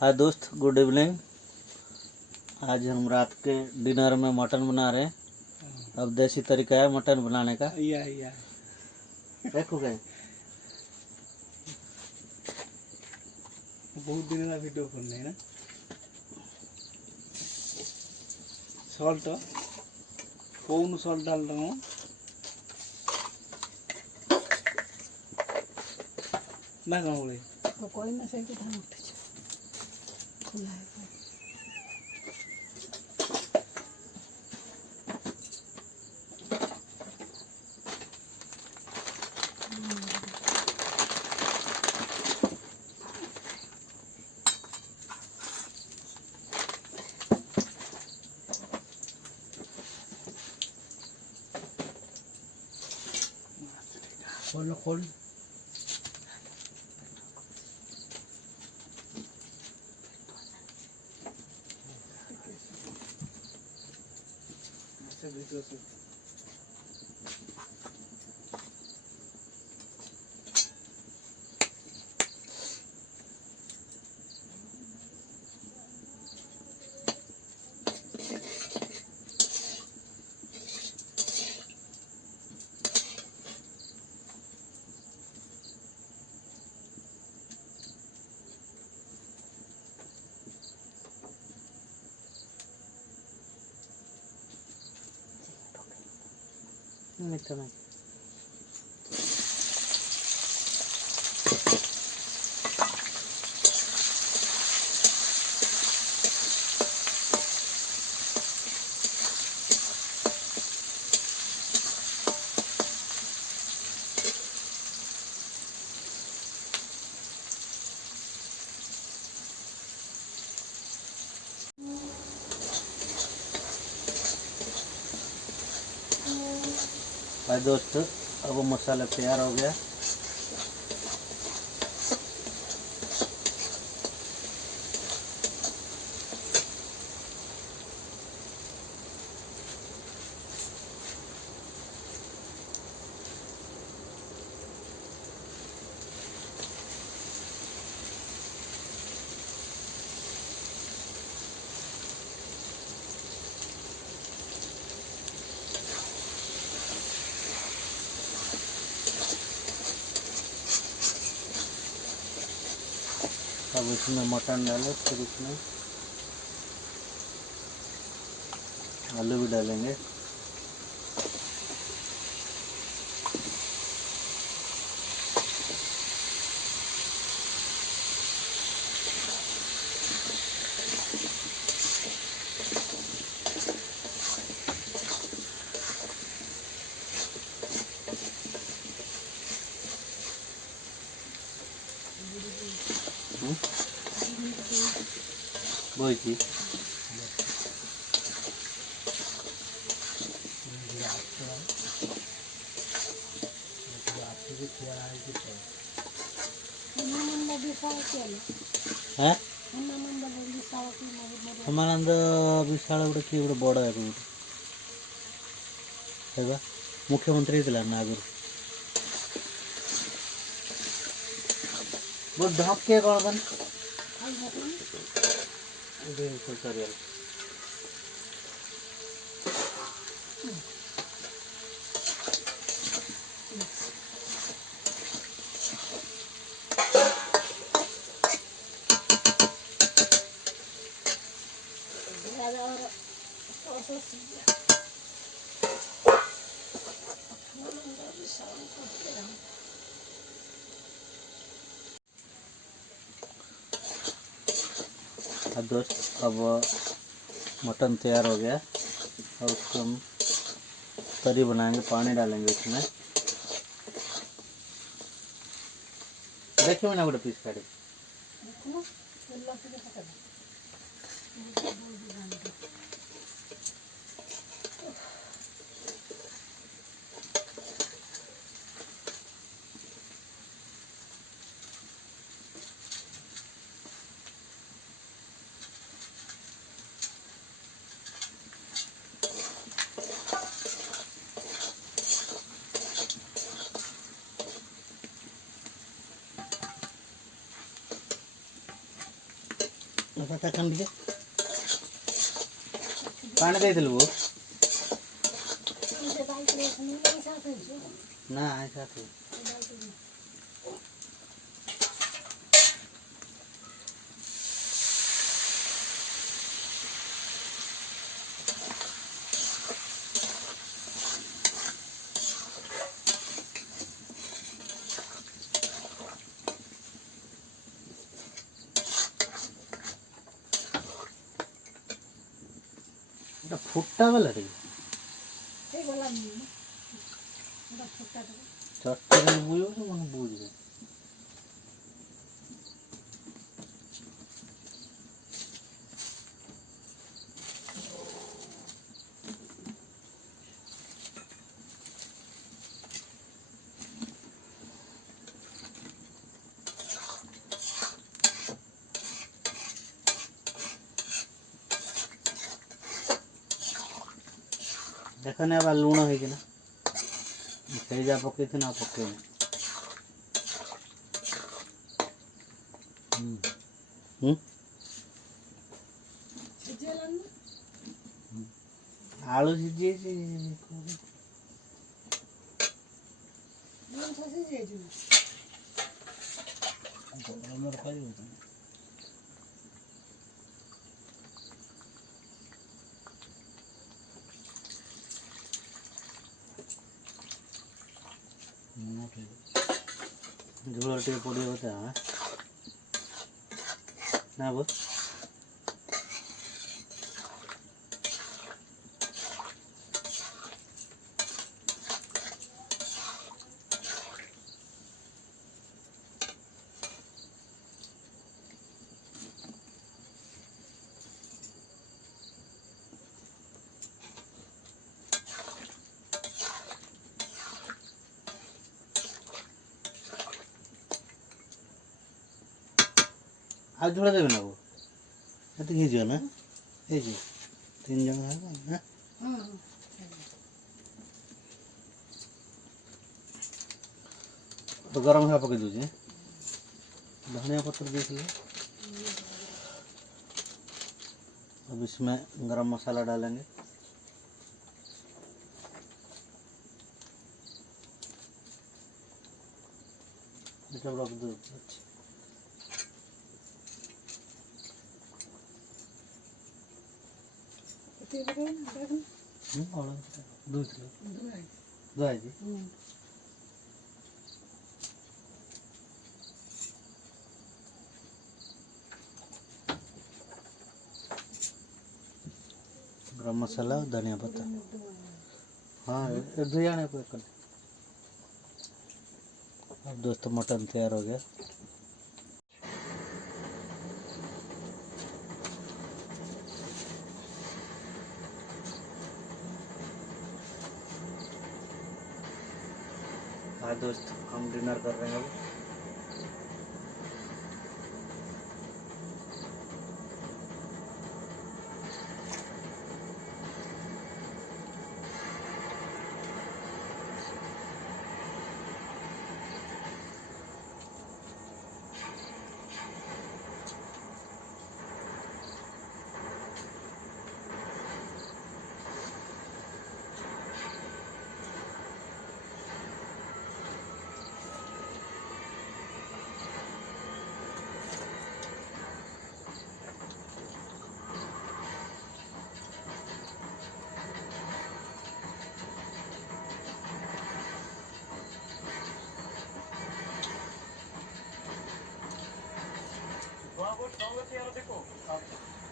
हाय दोस्त, good evening. आज हम रात के डिनर में मटन बना रहे हैं। अब देसी तरीका है मटन बनाने का। देखो गए बहुत दिन का वीडियो करने ना सॉल्ट कौन सॉल्ट डाल रहा हूँ ना गाँव तो कोई ना सही था खुला है खोल वीडियो से मीठा नहीं। भाई दोस्त, अब वो मसाला तैयार हो गया। अब इसमें मटन डालो, फिर इसमें आलू भी डालेंगे। वही चीज है। ಸಮಾನಂದ ವಿಶಾಲ ಹುಡುಕಿ ഇവിടെ ಬೋರ್ಡ್ ಹಾಕಿಬಿಟ್ಟು ಅಲ್ವಾ ಮುಖ್ಯಮಂತ್ರಿ ಇದಿಲ್ಲ ನಾಗೂರು बहुत ढक के गर्दन सरी दोस्त, अब मटन तैयार हो गया और उसको हम तरी बनाएंगे। पानी डालेंगे इसमें। देखिए मैंने गोटे पीस काटे ଚାଖନ୍ ଟିକେ ପାଣି ଦେଇଥିଲୁ ବୋଉ ସେ ବାଇକରେ ପଇସା ଦେଇଛୁ ନା ସାଥେ এটা ফুটটা বেলা রে সেই বললাম ওটা ফুটা দেবে চট্টরে বুঝো তো মনে বুঝবে এখানে আবার লুণ হয়েছে না সেই যা পকেছে না পকে সিজিয়েলাম না আলু সিঝিয়েছি মাংস সিজিয়েছি না আমার খাই হতো ঝোଳ ଟିକେ ପଡ଼ିବ ବୋଧେ ନା ବୋ ଆଉ ଝୋଳ ଦେବେ ନା ବୋ ଏତିକି ହେଇଯିବ ନା ହେଇଯିବ 3 ଜଣ ହେବ ନା तो गरम है पके दीजिए धनिया पत्तर दीजिए अब इसमें गरम मसाला डालेंगे सब रख दो दूध जी गरम मसाला और धनिया पत्ता हाँ ये धुई आने को कर अब दोस्तों मटन तैयार हो गया हाँ दोस्त हम डिनर कर रहे हैं अब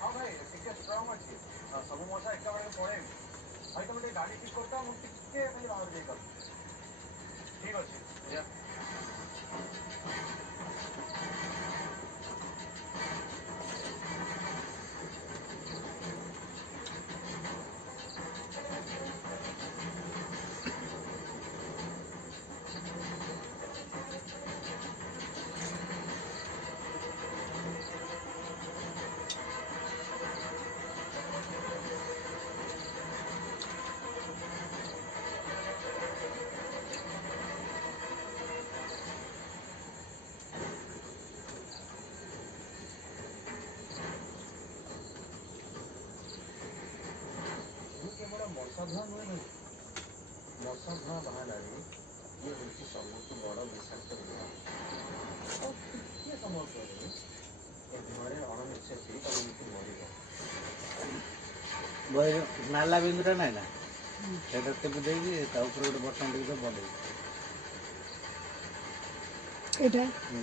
हाँ भाई टिके स्ट्रॉंग अच्छी सब मशा एक पड़े भाई तुम गाड़ी ठीक करता मुझे खाली बाहर जाए ठीक अच्छे ମଶା ଧୂଆଁ ନୁହେଁ ଭାଇ, ମଶା ଧୂଆଁ ବାହାରିଲାଣି ଇଏ ହେଉଛି ସବୁଠୁ ବଡ଼ ବିଷାକ୍ତ ଧୂଆଁ। ଆଉ ଟିକିଏ ସମୟ ପରେ ଏ ଧୂଆଁରେ ଅଣନିଶ୍ୱାସୀ ହେଇ ତମେ ଏମିତି ମରିବ। ବହି ନାଲା ବିନ୍ଦୁଟା ନାହିଁ ନା ସେଇଟା ଟିପି ଦେଇକି ତା ଉପରେ ଗୋଟେ ବଟନ୍ ଟିକେ ବଢ଼େଇ ଏଇଟା ହୁଁ